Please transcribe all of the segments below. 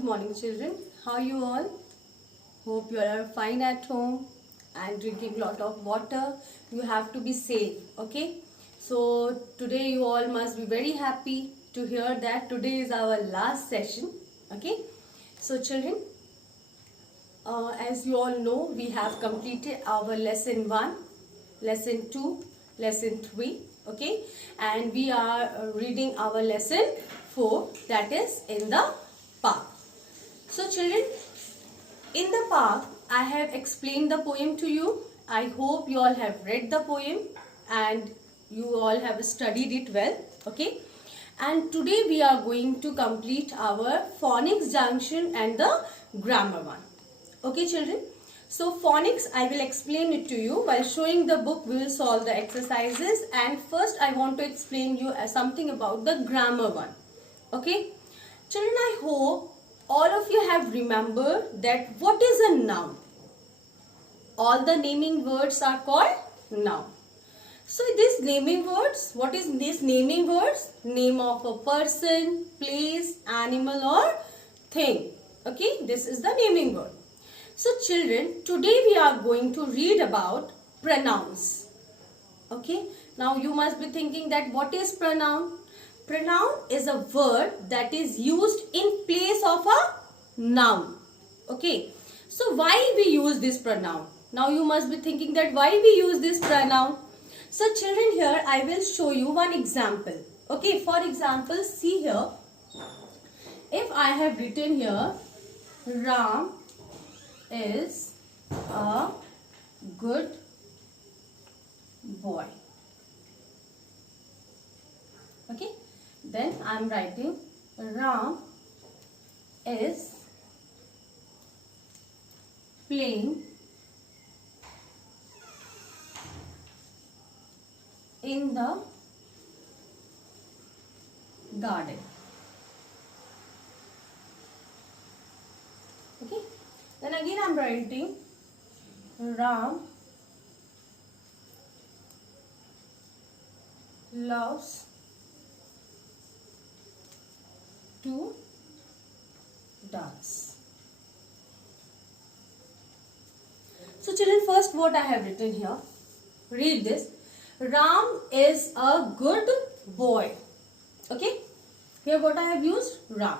Good morning, children. How are you all? Hope you are fine at home and drinking lot of water. You have to be safe, okay? So today you all must be very happy to hear that today is our last session, okay? So children, as you all know, we have completed our lesson 1, lesson 2, lesson 3, okay? And we are reading our lesson 4, that is in the park. So children, in the park, I have explained the poem to you. I hope you all have read the poem and you all have studied it well, okay? And today we are going to complete our phonics junction and the grammar one. Okay children? So phonics, I will explain it to you. While showing the book, we will solve the exercises. And first I want to explain you something about the grammar one. Okay? Children, I hope all of you have remembered that what is a noun? All the naming words are called noun. So these naming words, what is these naming words? Name of a person, place, animal or thing. Okay, this is the naming word. So children, today we are going to read about pronouns. Okay, now you must be thinking that what is pronoun? Pronoun is a word that is used in place of a noun. Okay, so why we use this pronoun? Now you must be thinking that why we use this pronoun? So children, here I will show you one example. Okay, for example, see here. If I have written here, Ram is a good boy. Okay, then I am writing Ram is playing in the garden. Okay, then again I am writing Ram loves to dance. So children, first what I have written here, read this. Ram is a good boy. Okay, here what I have used, Ram.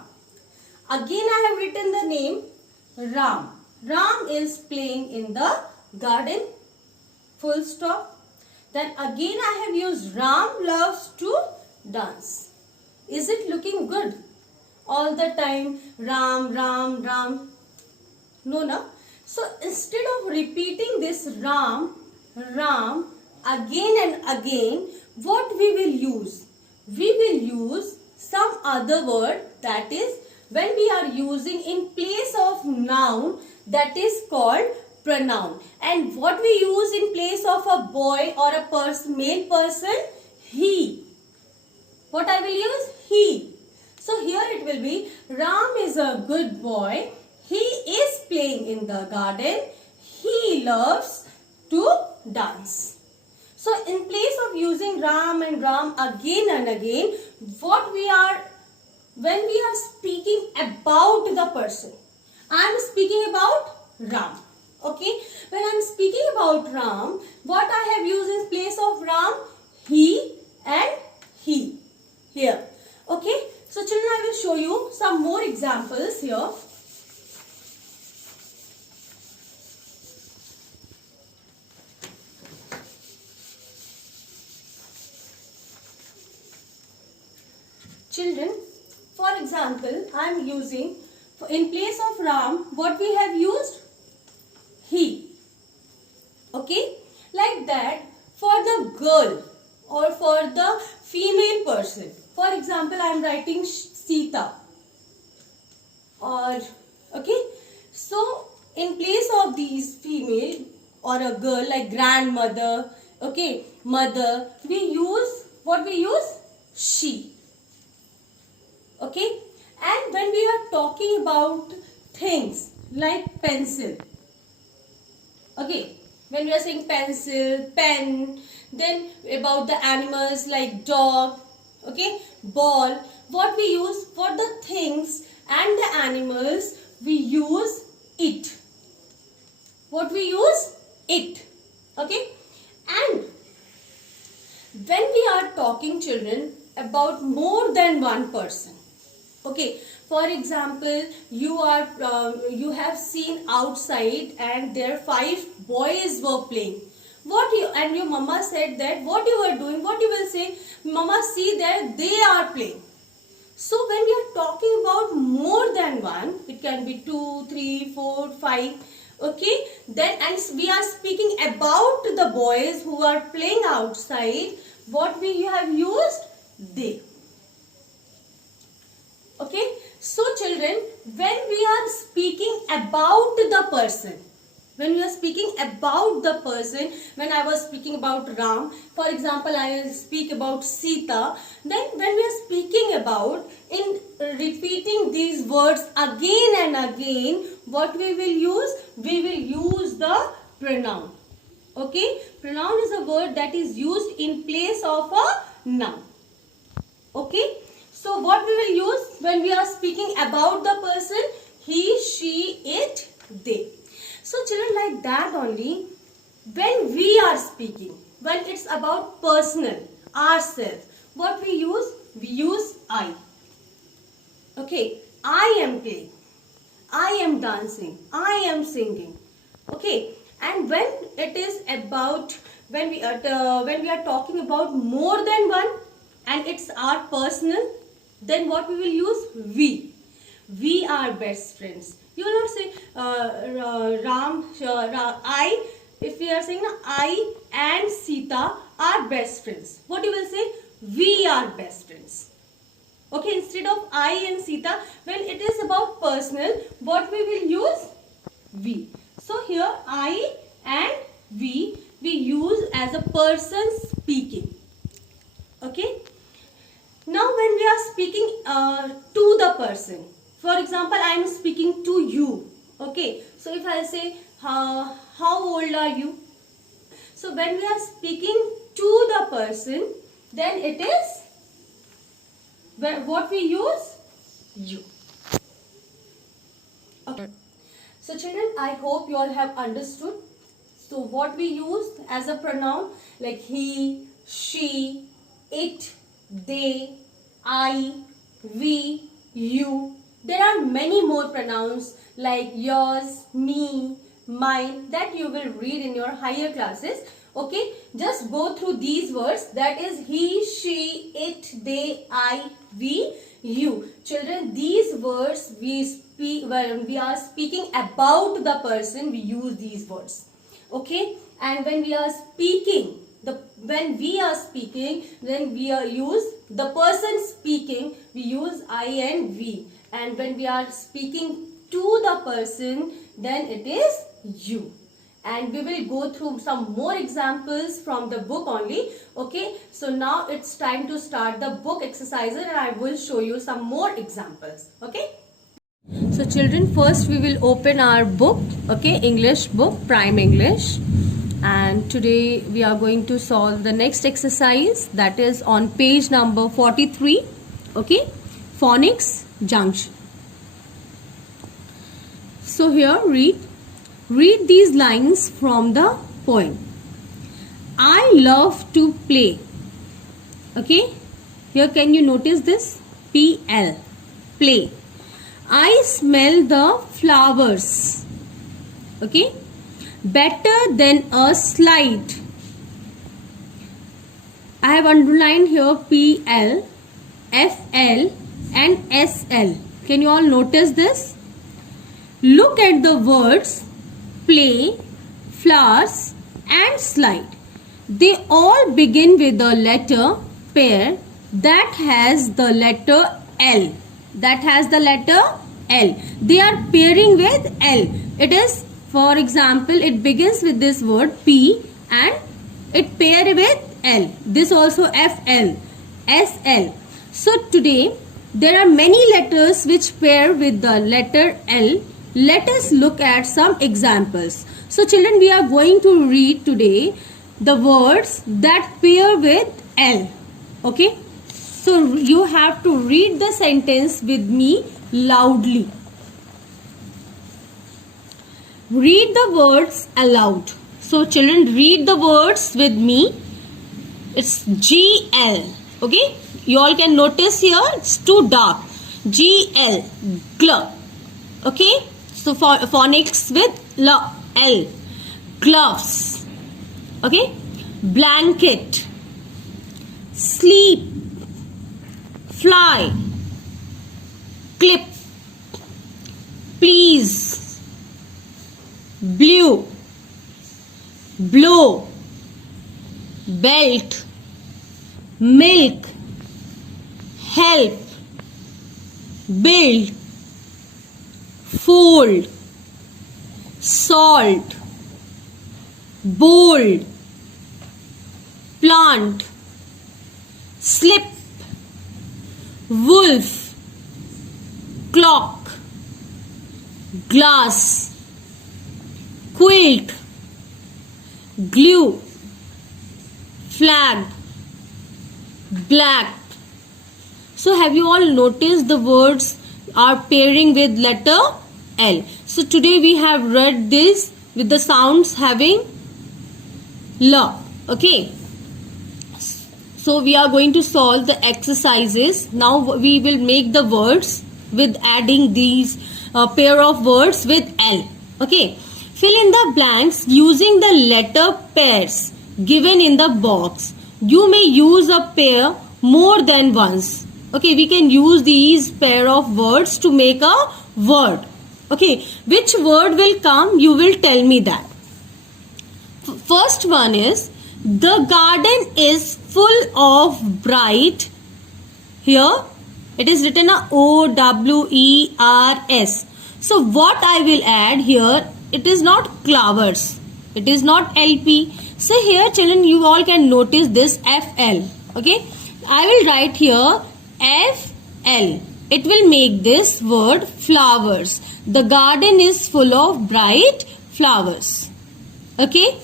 Again I have written the name Ram. Ram is playing in the garden, full stop. Then again I have used Ram loves to dance. Is it looking good? All the time Ram, Ram, Ram. No, no. So instead of repeating this Ram, Ram again and again, what we will use? We will use some other word, that is when we are using in place of noun, that is called pronoun. And what we use in place of a boy or a person, male person? He. What I will use? He. So here it will be Ram is a good boy. He is playing in the garden. He loves to dance. So in place of using Ram and Ram again and again, when we are speaking about the person, I am speaking about Ram. Okay, when I am speaking about Ram, what I have used in place of Ram? He and he. Here. Okay, so children, I will show you some more examples here. Children, for example, I am using, in place of Ram, what we have used? He. Okay, like that for the girl or for the female person. For example, I am writing Sita. Or, okay, so in place of these female or a girl like grandmother, okay, mother, we use, what we use? She. Okay, and when we are talking about things like pencil, okay, when we are saying pencil, pen, then about the animals like dog, okay, ball, what we use for the things and the animals, we use it. What we use? It. Okay? And when we are talking, children, about more than one person, okay, for example, you have seen outside and there 5 boys were playing. And your mama said that what you were doing, what you will say, mama, see there, they are playing. So when we are talking about more than one, it can be 2, 3, 4, 5, okay, then, and we are speaking about the boys who are playing outside, what we have used? They. Okay, so children, when we are speaking about the person, when we are speaking about the person, when I was speaking about Ram, for example, I will speak about Sita, then when we are speaking about, in repeating these words again and again, what we will use? We will use the pronoun. Okay, pronoun is a word that is used in place of a noun. Okay, so what we will use when we are speaking about the person? He, she, it, they. So children, like that only, when we are speaking, when it's about personal, ourselves, what we use? We use I. Okay, I am playing, I am dancing, I am singing. Okay, and when it is about, when we are talking about more than one and it's our personal, then what we will use? We. We are best friends. You will not say I. If we are saying I and Sita are best friends, what you will say? We are best friends. Okay, instead of I and Sita, when it is about personal, what we will use? We. So here I and we use as a person speaking. Okay. Now when we are speaking to the person, for example, I am speaking to you. Okay, so if I say, how old are you? So when we are speaking to the person, then it is, what we use? You. Okay. So children, I hope you all have understood. So what we use as a pronoun, like he, she, it, they, I, we, you. There are many more pronouns like yours, me, mine, that you will read in your higher classes. Okay, just go through these words, that is he, she, it, they, I, we, you. Children, these words we speak when we are speaking about the person, we use these words. Okay, and when we are speaking, then we use the person speaking, we use I and we. And when we are speaking to the person, then it is you. And we will go through some more examples from the book only. Okay, so now it's time to start the book exercises and I will show you some more examples. Okay. So children, first we will open our book, okay, English book, Prime English. And today we are going to solve the next exercise, that is on page number 43, okay, phonics junction. So here read these lines from the poem. I love to play. Okay, here can you notice this? PL, play. I smell the flowers. Okay, better than a slide. I have underlined here PL, FL and SL. Can you all notice this? Look at the words play, flowers and slide. They all begin with the letter pair that has the letter L. That has the letter L. They are pairing with L. It is, for example, it begins with this word P and it pair with L. This also FL, SL. So today there are many letters which pair with the letter L. Let us look at some examples. So children, we are going to read today the words that pair with L. Okay. So you have to read the sentence with me loudly. Read the words aloud. So children, read the words with me. It's GL. Okay, you all can notice here it's too dark. GL, glove. Okay, so for phonics with L, gloves. Okay, blanket, sleep, fly, clip, please, blue, blow, belt, milk, help, build, fold, salt, bold, plant, slip, wolf, clock, glass, quilt, glue, flag, black. So have you all noticed the words are pairing with letter L? So today we have read this with the sounds having L. Okay. So we are going to solve the exercises. Now we will make the words with adding these pair of words with L. Okay. Fill in the blanks using the letter pairs given in the box. You may use a pair more than once. Okay, we can use these pair of words to make a word. Okay, which word will come? You will tell me that. First one is, the garden is full of bright. Here it is written a O-W-E-R-S. So what I will add here, it is not flowers. It is not LP. So here children, you all can notice this FL. Okay, I will write here FL. It will make this word flowers. The garden is full of bright flowers. Okay.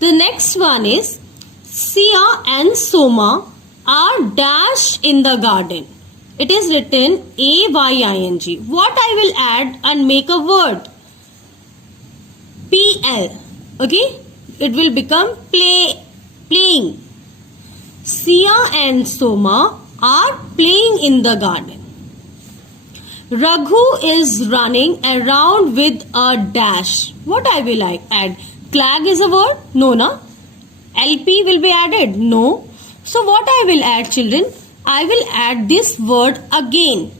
The next one is, Sia and Soma are dash in the garden. It is written AYING. What I will add and make a word? PL. Okay. It will become playing. Sia and Soma are playing in the garden. Raghu is running around with a dash. What I will add? Clag is a word? No, na? LP will be added? No. So what I will add, children? I will add this word again.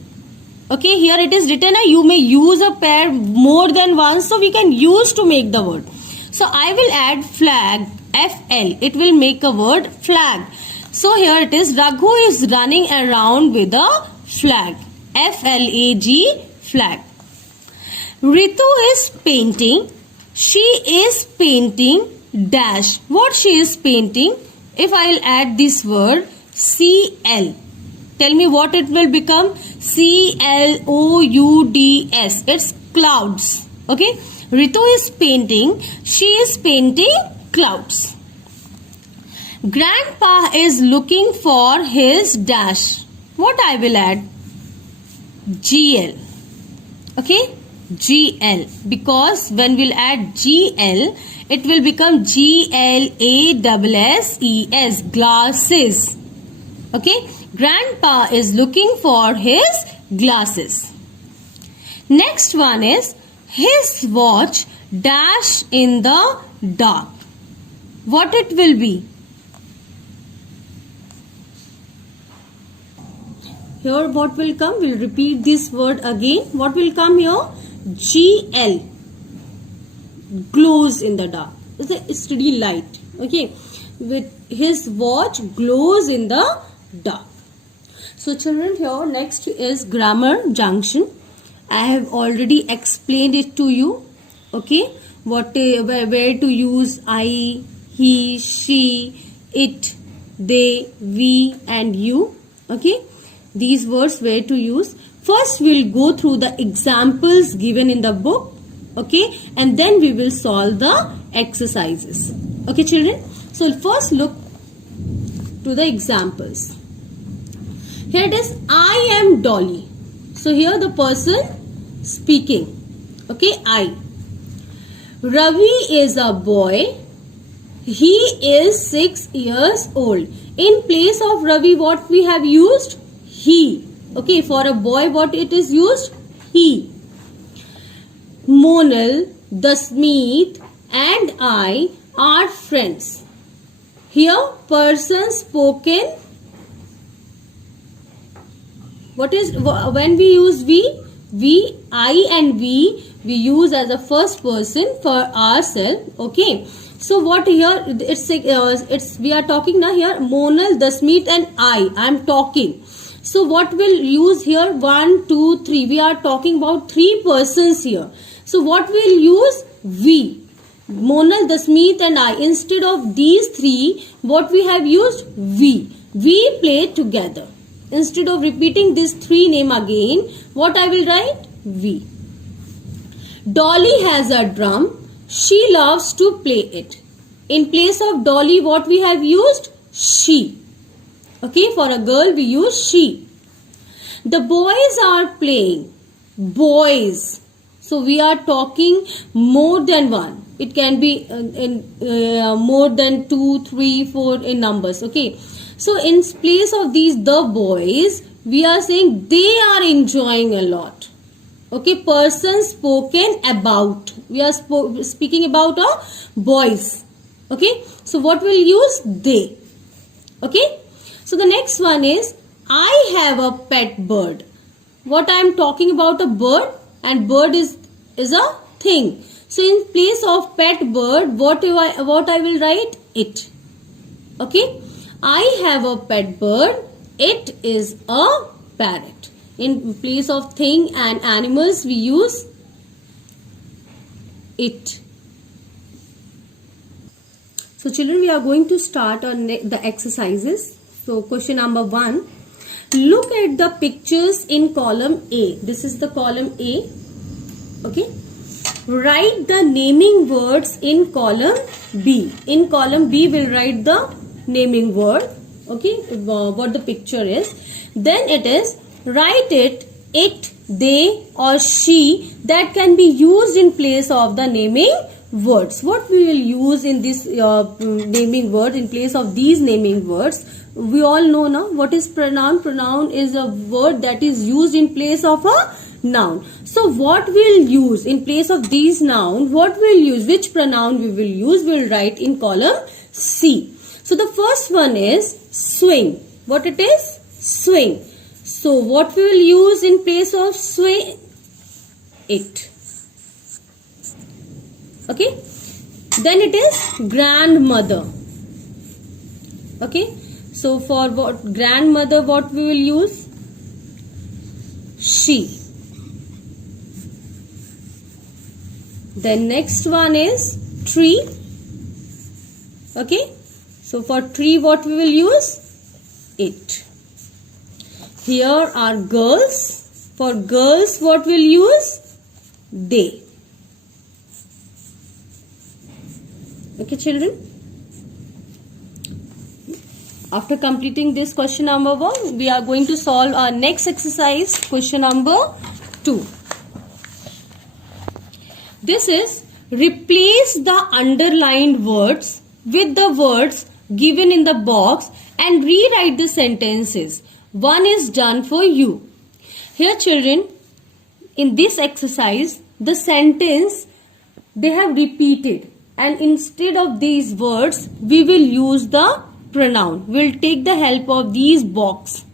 Okay, here it is written, you may use a pair more than once. So we can use to make the word. So I will add flag, FL. It will make a word flag. So here it is, Raghu is running around with a flag. FLAG, flag. Ritu is painting. She is painting dash. What she is painting? If I will add this word CL. Tell me what it will become? CLOUDS. It's clouds. Okay. Ritu is painting. She is painting clouds. Grandpa is looking for his dash. What I will add? GL. Okay. GL. Because when we'll add GL, it will become GLASSES. Glasses. Okay. Grandpa is looking for his glasses. Next one is, his watch dash in the dark. What it will be? Here what will come? We'll repeat this word again. What will come here? GL. Glows in the dark. It's really light. Okay. With his watch glows in the dark. So children, here next is grammar junction. I have already explained it to you. Okay. Where to use I, he, she, it, they, we and you. Okay. These words where to use. First we'll go through the examples given in the book. Okay. And then we will solve the exercises. Okay children. So first look to the examples. Here it is, I am Dolly. So here the person speaking. Okay, I. Ravi is a boy. He is 6 years old. In place of Ravi, what we have used? He. Okay, for a boy, what it is used? He. Monal, the Smith, and I are friends. Here, person spoken. What is when we use we, I, and we use as a first person for ourselves. Okay. So what here? It's we are talking now here. Monal, the Smith, and I am talking. So what will use here? 1, 2, 3. We are talking about 3 persons here. So what will use? We. Monal, the Smith, and I. Instead of these 3, what we have used? We. We play together. Instead of repeating this 3 name again, what I will write? We. Dolly has a drum. She loves to play it. In place of Dolly, what we have used? She. Okay, for a girl we use she. The boys are playing. Boys. So we are talking more than one. It can be more than 2, 3, 4 in numbers. Okay. So in place of these the boys, we are saying they are enjoying a lot. Okay. Person spoken about. We are speaking about boys. Okay. So what will use? They. Okay. So the next one is I have a pet bird. What I am talking about a bird, and bird is a thing. So in place of pet bird, what I will write? It. Okay. I have a pet bird. It is a parrot. In place of thing and animals, we use it. So children, we are going to start on the exercises. So question number 1. Look at the pictures in column A. This is the column A. Okay. Write the naming words in column B. In column B, we'll write the naming word. Okay. What the picture is. Then it is write it, they, or she that can be used in place of the naming words. What we will use in this naming word in place of these naming words? We all know now what is pronoun. Pronoun is a word that is used in place of a noun. So what we'll use in place of these noun, what we'll use, which pronoun we will use, we'll write in column C. So the first one is swing. What it is? Swing. So what we will use in place of swing? It. Okay. Then it is grandmother. Okay. So for what grandmother, what we will use? She. Then next one is tree. Okay. So for tree, what we will use? It. Here are girls. For girls, what we'll use? They. Okay, children. After completing this question number 1, we are going to solve our next exercise, question number 2. This is replace the underlined words with the words given in the box and rewrite the sentences. One is done for you. Here children, in this exercise, the sentence they have repeated, and instead of these words, we will use the pronoun. We will take the help of these box.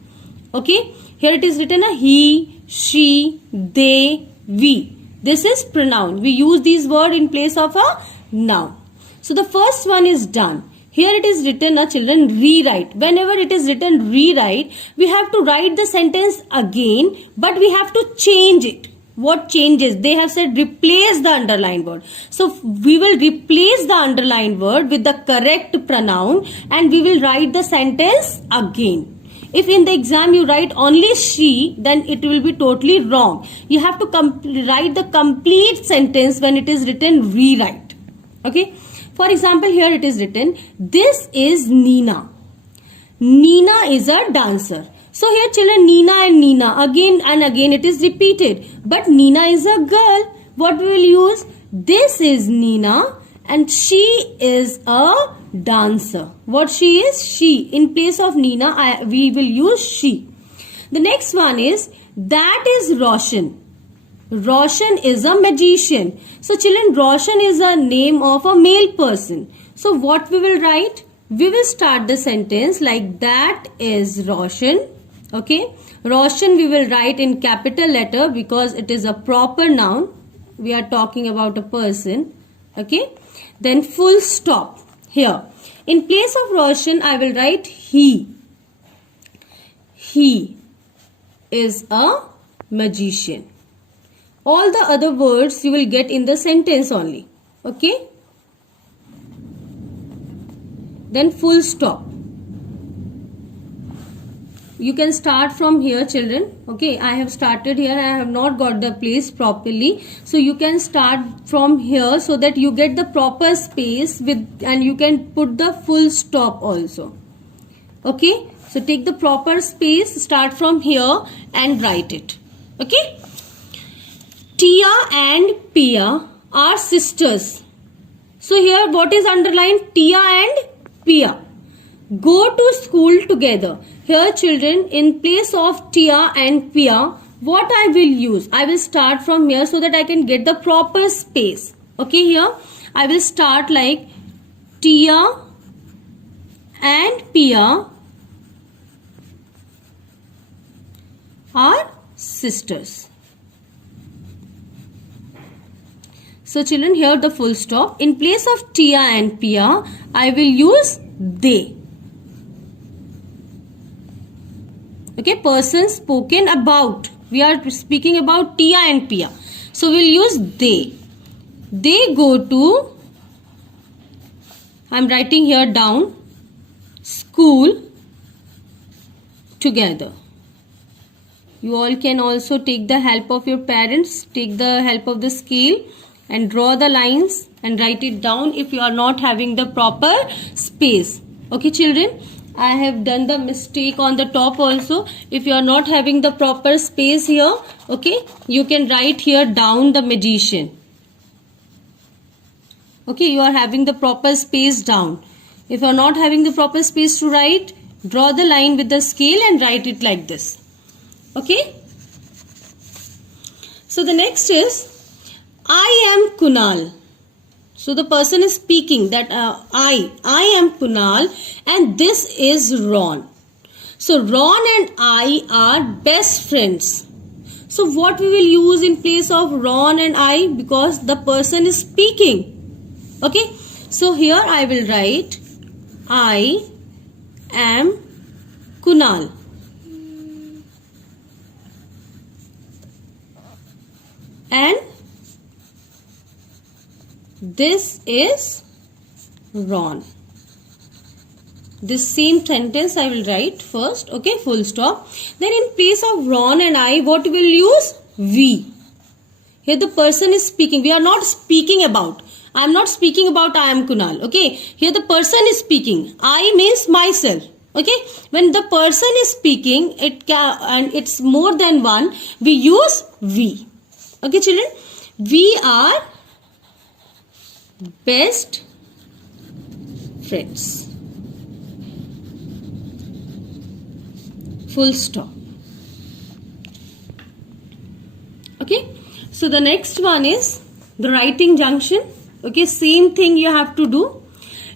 Okay. Here it is written a he, she, they, we. This is pronoun. We use these words in place of a noun. So the first one is done. Here it is written children rewrite. Whenever it is written rewrite, we have to write the sentence again, but we have to change it. What changes? They have said replace the underlined word. So we will replace the underlined word with the correct pronoun and we will write the sentence again. If in the exam you write only she, then it will be totally wrong. You have to write the complete sentence when it is written rewrite. Okay. For example, here it is written, this is Nina. Nina is a dancer. So here children, Nina and Nina, again and again it is repeated. But Nina is a girl. What we will use? This is Nina and she is a dancer. What she is? She. In place of Nina, we will use she. The next one is, that is Roshan. Roshan is a magician. So children, Roshan is a name of a male person. So what we will write? We will start the sentence like, that is Roshan. Okay. Roshan we will write in capital letter because it is a proper noun. We are talking about a person. Okay. Then full stop here. In place of Roshan, I will write he. He is a magician. All the other words you will get in the sentence only. Okay. Then full stop. You can start from here children. Okay, I have started here. I have not got the place properly. So you can start from here so that you get the proper space and you can put the full stop also. Okay, so take the proper space, start from here and write it. Okay. Tia and Pia are sisters. So here what is underlined? Tia and Pia go to school together. Here children, in place of Tia and Pia, what I will use? I will start from here so that I can get the proper space. Okay, here I will start like Tia and Pia are sisters. So children, here the full stop. In place of Tia and Pia, I will use they. Okay, person spoken about. We are speaking about Tia and Pia. So we'll use they. They go to, I'm writing here down, school together. You all can also take the help of your parents, take the help of the scale and draw the lines and write it down if you are not having the proper space. Okay children, I have done the mistake on the top also. If you are not having the proper space here, okay, you can write here down the magician. Okay, you are having the proper space down. If you are not having the proper space to write, draw the line with the scale and write it like this. Okay. So the next is, I am Kunal. So the person is speaking that I am Kunal and this is Ron. So Ron and I are best friends. So what we will use in place of Ron and I, because the person is speaking. Okay. So here I will write I am Kunal. And this is Ron. This same sentence I will write first. Okay, full stop. Then in place of Ron and I, what we will use? We. Here the person is speaking. We are not speaking about. I am not speaking about I am Kunal. Okay. Here the person is speaking. I means myself. Okay. When the person is speaking, and it's more than one, we use we. Okay children. We are best friends. Full stop. Okay. So the next one is the writing junction. Okay. Same thing you have to do.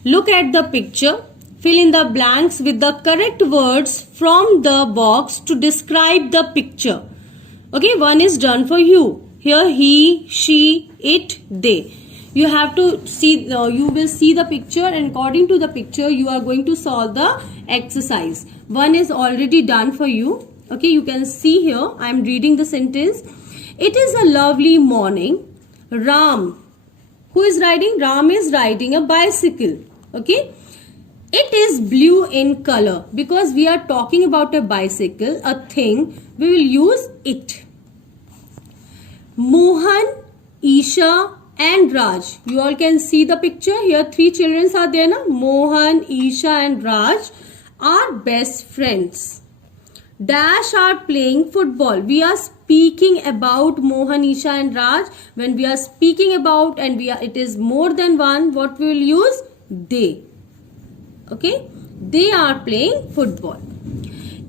Look at the picture. Fill in the blanks with the correct words from the box to describe the picture. Okay. One is done for you. Here he, she, it, they. You have to see, you will see the picture and according to the picture you are going to solve the exercise. One is already done for you. Okay, you can see here, I am reading the sentence. It is a lovely morning. Ram. Who is riding? Ram is riding a bicycle. Okay. It is blue in color. Because we are talking about a bicycle, a thing, we will use it. Mohan, Isha and Raj. You all can see the picture. Here three children are there. Na? Mohan, Isha and Raj are best friends. Dash are playing football. We are speaking about Mohan, Isha and Raj. When we are speaking about and it is more than one, what we will use? They. Okay? They are playing football.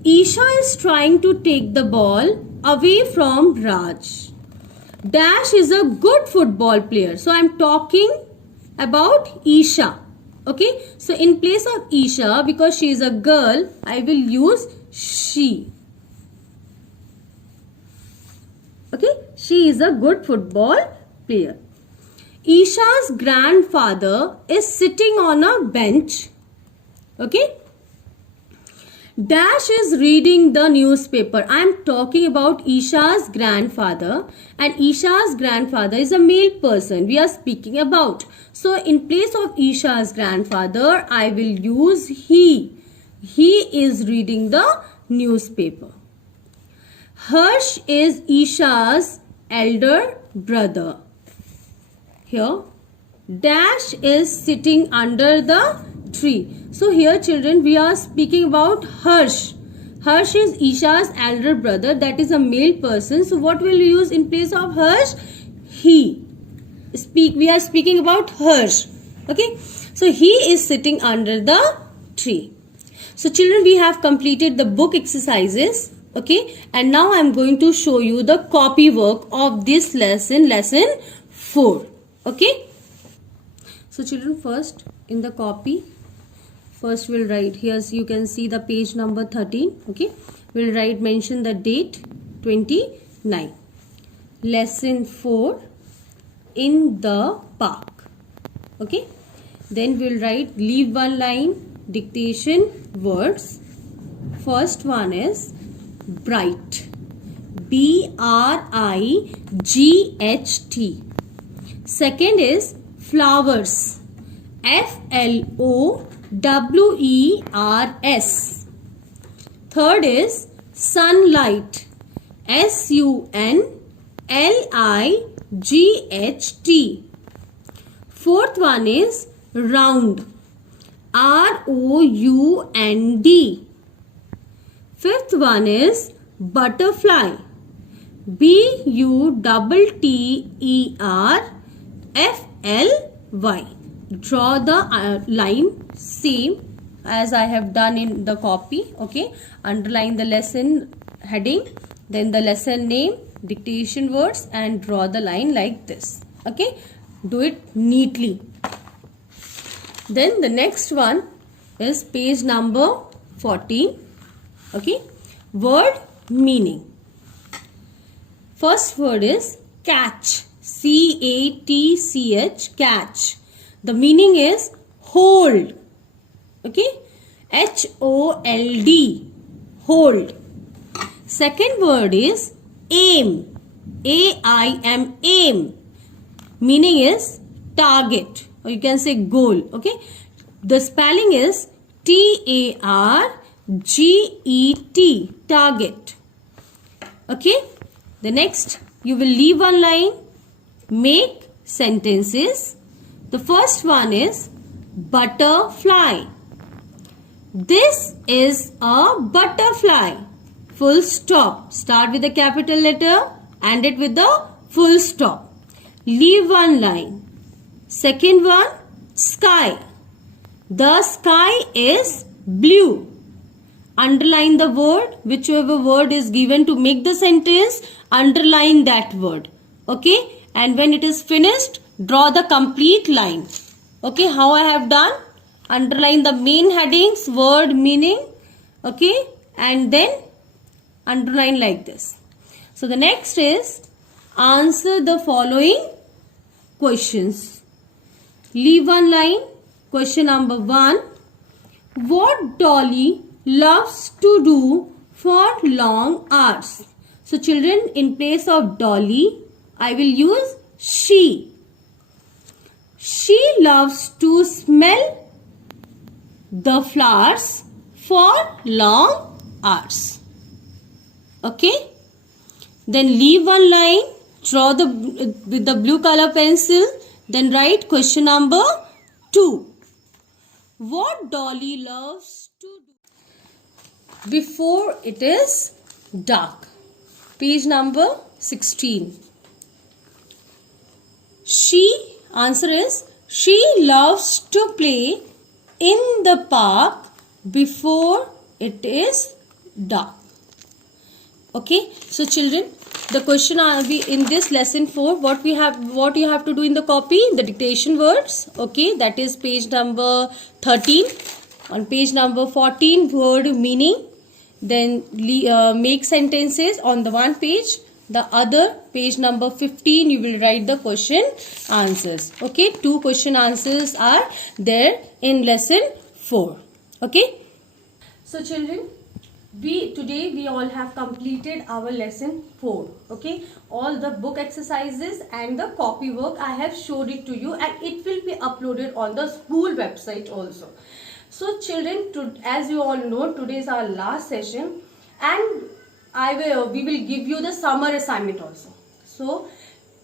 Isha is trying to take the ball away from Raj. Dash is a good football player. So I am talking about Isha. Okay? So in place of Isha, because she is a girl, I will use she. Okay? She is a good football player. Isha's grandfather is sitting on a bench. Okay? Dash is reading the newspaper. I am talking about Isha's grandfather, and Isha's grandfather is a male person we are speaking about. So in place of Isha's grandfather, I will use he. He is reading the newspaper. Harsh is Isha's elder brother. Here, Dash is sitting under the tree. So here children, we are speaking about Harsh. Harsh is Isha's elder brother. That is a male person. So what will we use in place of Harsh? He. We are speaking about Harsh. Okay. So he is sitting under the tree. So children, we have completed the book exercises. Okay. And now I am going to show you the copy work of this lesson, lesson 4. Okay. So children, first in the copy, first we'll write, here you can see the page number 13. Okay. We'll write, mention the date 29. Lesson 4, in the park. Okay. Then we'll write, leave one line, dictation, words. First one is bright. B-R-I-G-H-T. Second is flowers. F-L-O-W-E-R-S. Third is sunlight. S-U-N-L-I-G-H-T. Fourth one is round. R-O-U-N-D. Fifth one is butterfly. B-U-T-T-E-R-F-L-Y. Draw the line same as I have done in the copy. Okay. Underline the lesson heading, then the lesson name, dictation words, and draw the line like this. Okay. Do it neatly. Then the next one is page number 14. Okay. Word meaning. First word is catch. C-A-T-C-H, catch. The meaning is hold. Okay. H-O-L-D, hold. Second word is aim. A-I-M, aim. Meaning is target, or you can say goal. Okay. The spelling is T-A-R-G-E-T, target. Okay. The next, you will leave one line, make sentences. The first one is butterfly. This is a butterfly. Full stop. Start with a capital letter, end it with the full stop. Leave one line. Second one, sky. The sky is blue. Underline the word, whichever word is given to make the sentence, underline that word. Okay. And when it is finished, draw the complete line. Okay. How I have done? Underline the main headings, word meaning. Okay. And then underline like this. So the next is answer the following questions. Leave one line. Question number 1. What Dolly loves to do for long hours? So children, in place of Dolly, I will use she. She loves to smell the flowers for long hours. Okay. Then leave one line. Draw with the blue color pencil. Then write question number 2. What Dolly loves to do. before it is dark. Page number 16. Answer is, she loves to play in the park before it is dark. Okay, so children, the question will be in this lesson 4. What you have to do in the copy, the dictation words. Okay, that is page number 13. On page number 14, word meaning. Then make sentences on the one page. The other page number 15, you will write the question answers. Okay, 2 question answers are there in lesson 4. Okay. So children, today we all have completed our lesson 4. Okay, all the book exercises and the copy work I have showed it to you, and it will be uploaded on the school website also. So children, as you all know, today is our last session, and we will give you the summer assignment also. So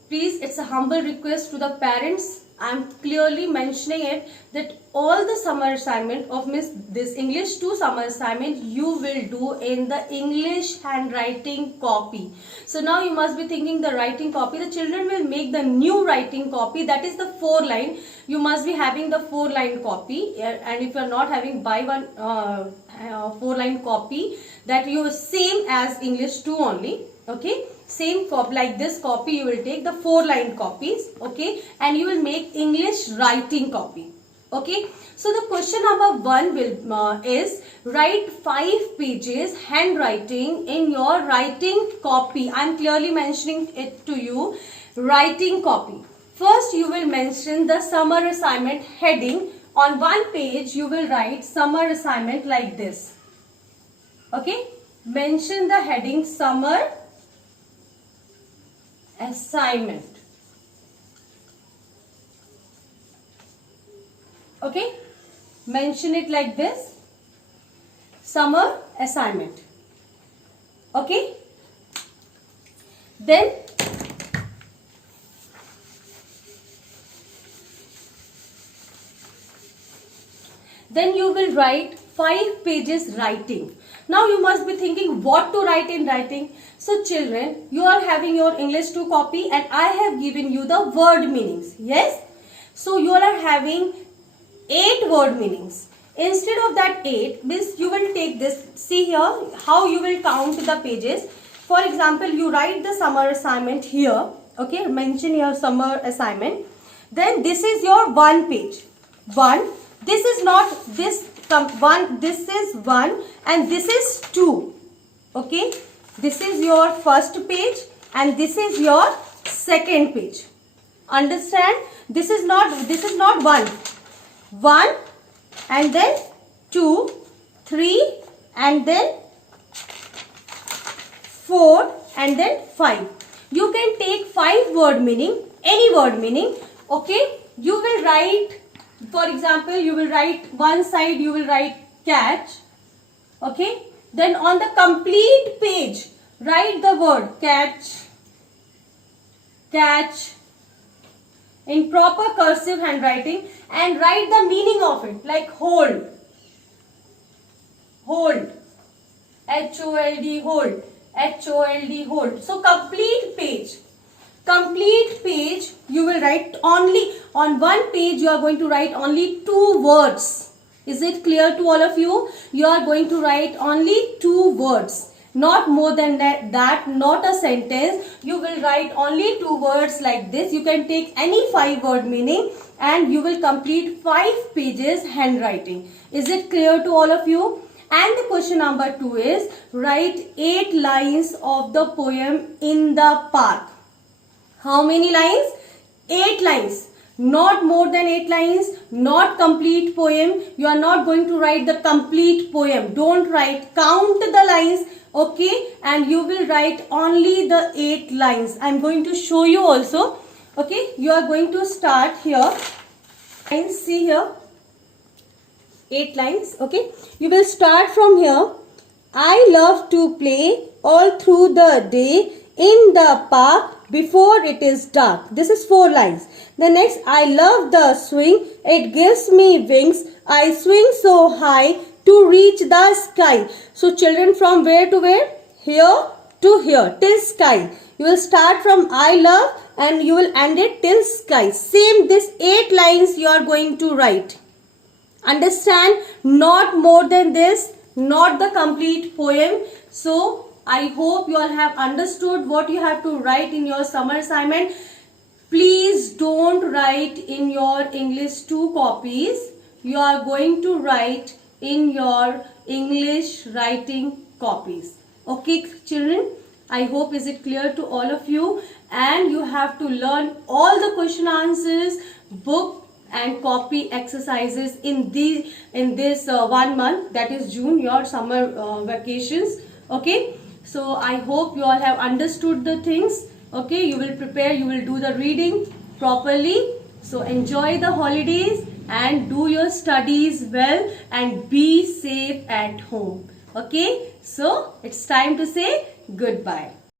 please, it's a humble request to the parents. I'm clearly mentioning it that all the summer assignment of this English 2 summer assignment you will do in the English handwriting copy. So now you must be thinking the writing copy. The children will make the new writing copy, that is the 4-line. You must be having the 4-line copy, and if you are not having by one 4-line copy, that you same as English 2 only. Okay, same copy like this copy, you will take the 4-line copies. Okay, and you will make English writing copy. Okay, so the question number 1 will is write 5 pages handwriting in your writing copy. I am clearly mentioning it to you, writing copy. First you will mention the summer assignment heading. On one page you will write summer assignment like this. Okay, mention the heading summer assignment. Okay, mention it like this, summer assignment. Okay, then you will write 5 pages writing. Now you must be thinking what to write in writing. So children, you are having your English 2 copy, and I have given you the word meanings. Yes, so you are having 8 word meanings. Instead of that 8, means you will take this. See here how you will count the pages. For example, you write the summer assignment here. Okay, mention your summer assignment. Then this is your 1 page. 1. This is not this 1. This is 1, and this is 2. Okay, this is your first page, and this is your second page. Understand? This is not 1, and then 2, 3, and then 4, and then 5. You can take 5 word meaning, any word meaning. Okay, you will write, for example, you will write one side, you will write catch. Okay, then on the complete page write the word catch, catch in proper cursive handwriting, and write the meaning of it, like hold, hold, H-O-L-D, hold, H-O-L-D, hold. So complete page you will write only, on one page you are going to write only 2 words. Is it clear to all of you? You are going to write only 2 words, not more than that, not a sentence. You will write only 2 words like this. You can take any 5 word meaning, and you will complete 5 pages handwriting. Is it clear to all of you? And the question number 2 is write 8 lines of the poem in the park. How many lines? 8 lines. Not more than 8 lines, not complete poem. You are not going to write the complete poem. Don't write, count the lines. Okay, and you will write only the 8 lines. I am going to show you also. Okay, you are going to start here. And see here, 8 lines. Okay, you will start from here. I love to play all through the day in the park before it is dark. This is 4 lines. The next, I love the swing. It gives me wings. I swing so high to reach the sky. So children, from where to where? Here to here, till sky. You will start from I love and you will end it till sky. Same, this 8 lines you are going to write. Understand? Not more than this, not the complete poem. So I hope you all have understood what you have to write in your summer assignment. Please don't write in your English 2 copies. You are going to write in your English writing copies. Okay children, I hope is it clear to all of you, and you have to learn all the question answers, book and copy exercises in this 1 month, that is June, your summer vacations. Okay, so I hope you all have understood the things. Okay, you will prepare, you will do the reading properly. So enjoy the holidays and do your studies well and be safe at home. Okay, so it's time to say goodbye.